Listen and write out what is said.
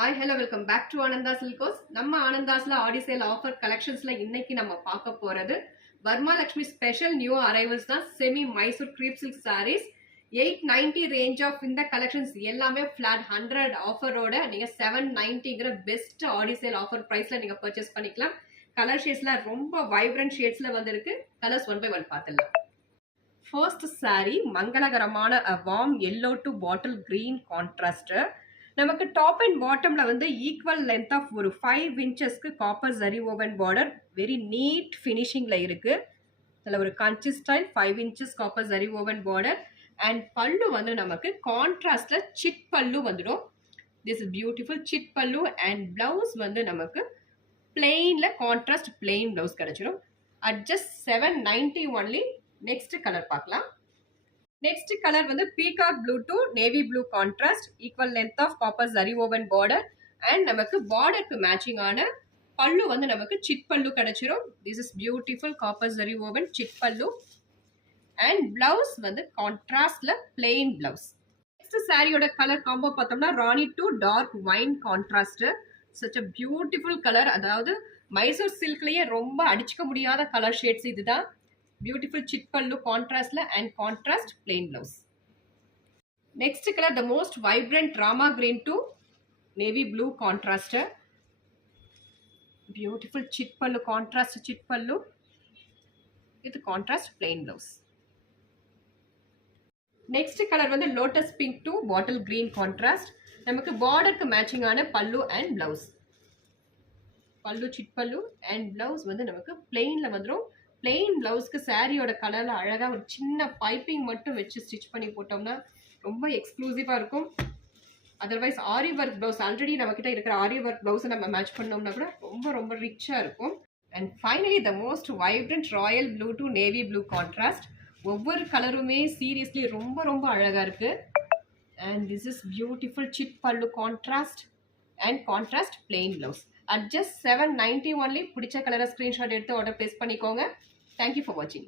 Hi, hello, welcome back to Ananda Silkos. நம்ம ஆனந்தாஸ்ல ஆடி sale offer கலெக்ஷன்ஸ்ல இன்னைக்கு நம்ம பார்க்க போறது Varma Lakshmi special new arrivals தான் semi Mysore crepe silk sarees 890 range of இந்த கலெக்ஷன்ஸ் எல்லாமே ஃபிளாட் 100 ஆஃபரோட நீங்க 790ங்கிற பெஸ்ட் ஆடி சேல் ஆஃபர் பிரைஸ்ல நீங்க பர்ச்சேஸ் பண்ணிக்கலாம். கலர் ஷேட்ஸ்ல ரொம்ப வைப்ரண்ட் ஷேட்ஸ்ல வந்திருக்கு. கலர்ஸ் ஒன் பை ஒன் பார்த்துடலாம். ஃபர்ஸ்ட் சாரீ மங்களகரமான warm yellow to bottle green contrast. நமக்கு டாப் அண்ட் பாட்டம்ல வந்து ஈக்குவல் லென்த் ஆஃப் ஒரு 5 இன்ச்சஸ்க்கு copper zari woven border very neat ஃபினிஷிங்ல இருக்கு. அதில் ஒரு Kanchi style 5 inches copper zari woven border and pallu வந்து நமக்கு கான்ட்ராஸ்ட்ல சிட் பல்லு வந்துடும். This is beautiful chit pallu and blouse வந்து நமக்கு பிளெயின்ல கான்ட்ராஸ்ட் பிளெயின் பிளவுஸ் கிடைச்சிடும். At just 790 only. Next colour பார்க்கலாம். நெக்ஸ்ட் கலர் வந்து peacock blue to navy blue contrast equal length of copper zari woven border and நமக்கு பார்டருக்கு மேட்சிங் ஆன பல்லு வந்து நமக்கு சிட் பல்லு கிடைச்சிரும். This is beautiful copper zari woven chit pallu and blouse வந்து கான்ட்ராஸ்ட்ல பிளெயின் பிளவுஸ். நெக்ஸ்ட் சாரியோட கலர் காம்போ பார்த்தோம்னா rani to dark wine contrast. Such a beautiful colour. அதாவது மைசூர் சில்க்லயே ரொம்ப அடிச்சுக்க முடியாத கலர் ஷேட்ஸ் இதுதான். Beautiful chit pallu contrast and contrast plain blouse. Next color the most vibrant rama green to navy blue contrast. Beautiful chit pallu contrast chit pallu with contrast plain blouse. Next color வந்து lotus pink to bottle green contrast. நமக்கு borderக்கு matching ஆன pallu and blouse. pallu chit pallu and blouse வந்து நமக்கு plainல வந்துரும். Plain பிளவுஸ்க்கு சாரியோட கலர்ல அழகா ஒரு சின்ன பைப்பிங் மட்டும் வச்சு ஸ்டிச் பண்ணி போட்டோம்னா ரொம்ப எக்ஸ்க்ளூசிவா இருக்கும். அதர்வைஸ் ஆரி ஒர்க் பிளவுஸ் ஆல்ரெடி நம்ம கிட்ட இருக்கிற ஆரி ஒர்க் பிளவுஸை நம்ம மேட்ச் பண்ணோம்னா கூட ரொம்ப ரொம்ப ரிச்சா இருக்கும். And finally the most vibrant royal blue to navy blue contrast. ஒவ்வொரு கலருமே சீரியஸ்லி ரொம்ப ரொம்ப அழகா இருக்கு. And this is beautiful chit pallu contrast and contrast plain blouse. At just 790 only. பிடிச்ச கலரை ஸ்கிரீன்ஷாட் எடுத்து ஆர்டர் பிளேஸ் பண்ணிக்கோங்க. Thank you for watching.